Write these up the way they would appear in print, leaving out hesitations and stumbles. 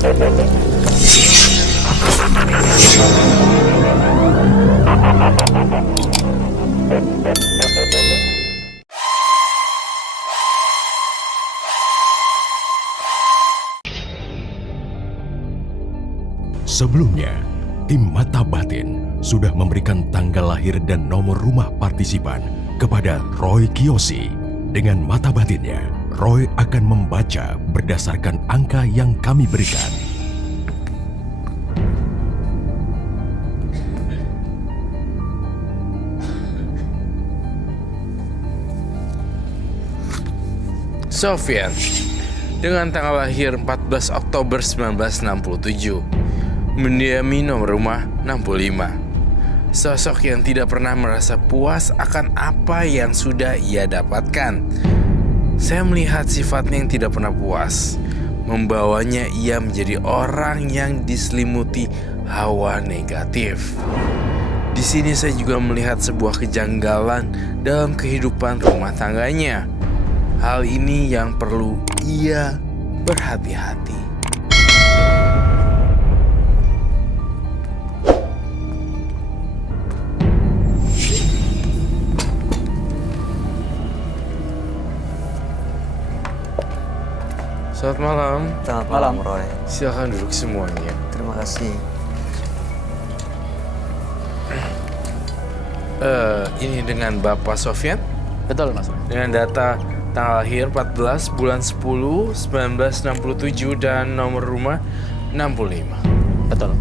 Sebelumnya, tim Mata Batin sudah memberikan tanggal lahir dan nomor rumah partisipan kepada Roy Kiyoshi. Dengan mata batinnya, Roy akan membaca berdasarkan angka yang kami berikan. Sofyan, dengan tanggal lahir 14 Oktober 1967, mendiami nomor rumah 65. Sosok yang tidak pernah merasa puas akan apa yang sudah ia dapatkan. Saya melihat sifatnya yang tidak pernah puas, membawanya ia menjadi orang yang diselimuti hawa negatif. Di sini saya juga melihat sebuah kejanggalan dalam kehidupan rumah tangganya. Hal ini yang perlu ia berhati-hati. Selamat malam. Selamat malam, Roy. Silakan duduk semuanya. Terima kasih. Ini dengan Bapak Sofyan? Betul, Mas. Dengan data tanggal lahir 14 bulan 10 1967 dan nomor rumah 65. Betul.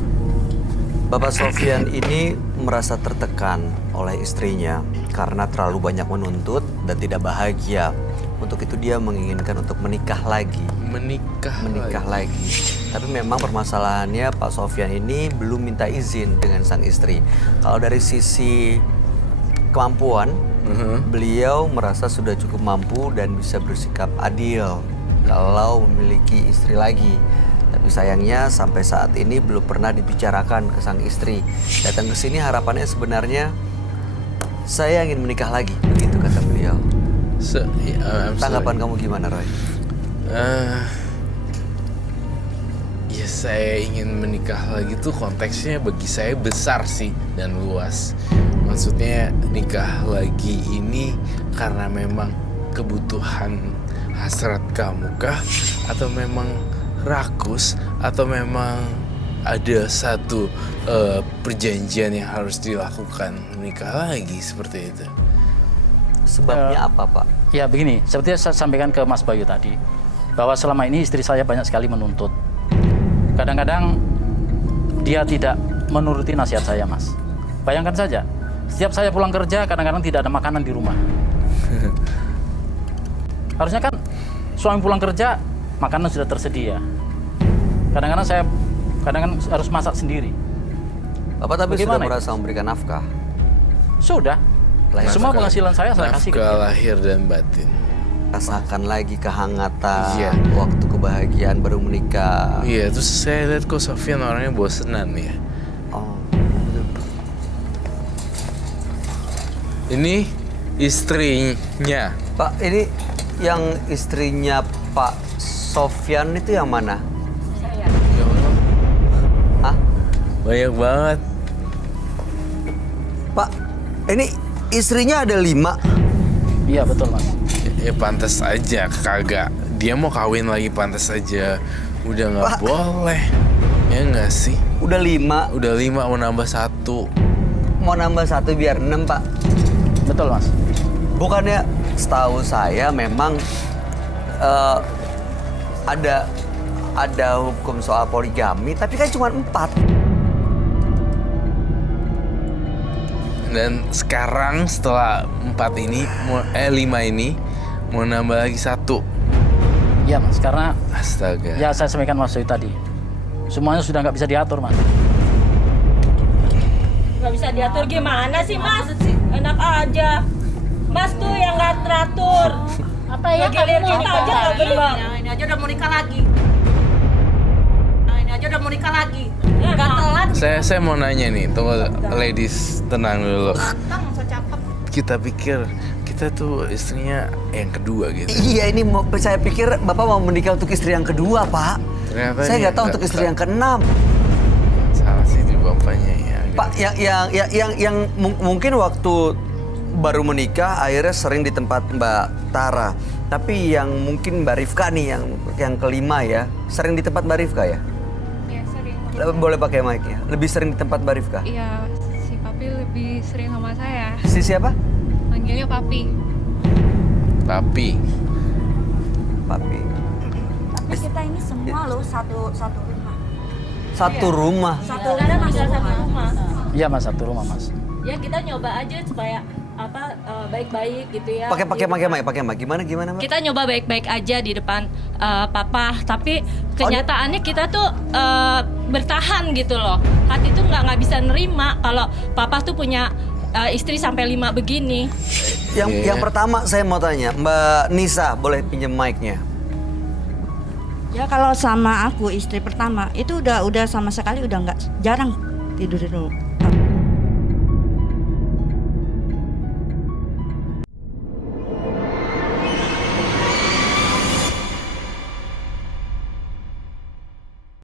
Bapak Sofyan ini merasa tertekan oleh istrinya karena terlalu banyak menuntut dan tidak bahagia. Untuk itu dia menginginkan untuk menikah lagi. Menikah lagi. Tapi memang permasalahannya Pak Sofyan ini belum minta izin dengan sang istri. Kalau dari sisi kemampuan, beliau merasa sudah cukup mampu dan bisa bersikap adil kalau memiliki istri lagi. Tapi sayangnya sampai saat ini belum pernah dibicarakan ke sang istri. Datang ke sini harapannya sebenarnya saya ingin menikah lagi, begitu kata beliau. Tanggapan kamu gimana, Roy? Ya saya ingin menikah lagi tuh konteksnya bagi saya besar sih dan luas. Maksudnya nikah lagi ini karena memang kebutuhan hasrat kamu kah? Atau memang rakus? Atau memang ada satu perjanjian yang harus dilakukan menikah lagi seperti itu? Sebabnya apa, Pak? Ya begini, seperti yang saya sampaikan ke Mas Bayu tadi, bahwa selama ini istri saya banyak sekali menuntut. Kadang-kadang dia tidak menuruti nasihat saya, Mas. Bayangkan saja, setiap saya pulang kerja, kadang-kadang tidak ada makanan di rumah. Harusnya kan suami pulang kerja, makanan sudah tersedia. Kadang-kadang saya harus masak sendiri. Bapak tapi Bagaimana sudah merasa memberikan nafkah. Sudah. Semua penghasilan saya kasih ke nafkah dia. lahir dan batin. Rasakan lagi kehangatan, Iya. waktu kebahagiaan baru menikah. Iya, terus saya lihat kok Sofyan orangnya bosenan ya. Oh, Ini istrinya. Pak, ini yang istrinya Pak Sofyan itu yang mana? Ya Allah, Hah? banyak banget. Pak, ini istrinya ada 5. Iya betul, Mas. Ya pantas aja kagak. Dia mau kawin lagi pantas aja. Udah nggak Pak. boleh. Ya nggak sih? Udah 5, Udah 5 mau nambah 1. mau nambah 1 biar 6, Pak. Betul, Mas. Bukannya setahu saya memang ada hukum soal poligami, tapi kan cuma 4. Dan sekarang setelah 5 ini mau nambah lagi 1. Iya, Mas. Karena Astaga. ya saya sampaikan Mas Bayu tadi, semuanya sudah nggak bisa diatur, Mas. Nggak bisa diatur gimana sih, Mas? Enak aja. Mas tuh yang nggak teratur. Apa ya, Lagi kamu lihat mau kita nikah aja nggak lagi? benar. Nah, ini aja udah mau nikah lagi. Nah, ini aja udah mau nikah lagi. Ya, Nggak telat. Saya mau nanya nih, tunggu ladies tenang dulu. Matang, so cakep. Kita pikir kita tuh istrinya yang kedua gitu. Iya, ini saya pikir Bapak mau menikah untuk istri yang kedua, Pak. Ternyata Saya dia nggak tahu untuk istri yang keenam. salah sih di bapaknya ya. Pak, yang mungkin waktu baru menikah akhirnya sering di tempat Mbak Tara. Tapi yang mungkin Mbak Rifka nih yang kelima ya, sering di tempat Mbak Rifka ya? Iya sering. Boleh pakai mic ya? Lebih sering di tempat Mbak Rifka? Iya, si Papi lebih sering sama saya. Si siapa? Manggilnya Papi. Tapi Papi. Tapi kita ini semua loh satu rumah. Satu rumah. Satu tinggal satu rumah. Iya mas, satu rumah mas. Ya kita nyoba aja supaya baik-baik gitu ya. Pakai mic. Gimana Mbak? Kita nyoba baik-baik aja di depan papa, tapi kenyataannya kita tuh bertahan gitu loh. Hati tuh nggak bisa nerima kalau papa tuh punya istri sampai 5 begini. Yang pertama saya mau tanya, Mbak Nisa boleh pinjam mic-nya? Ya kalau sama aku istri pertama itu udah sama sekali udah nggak jarang tidur di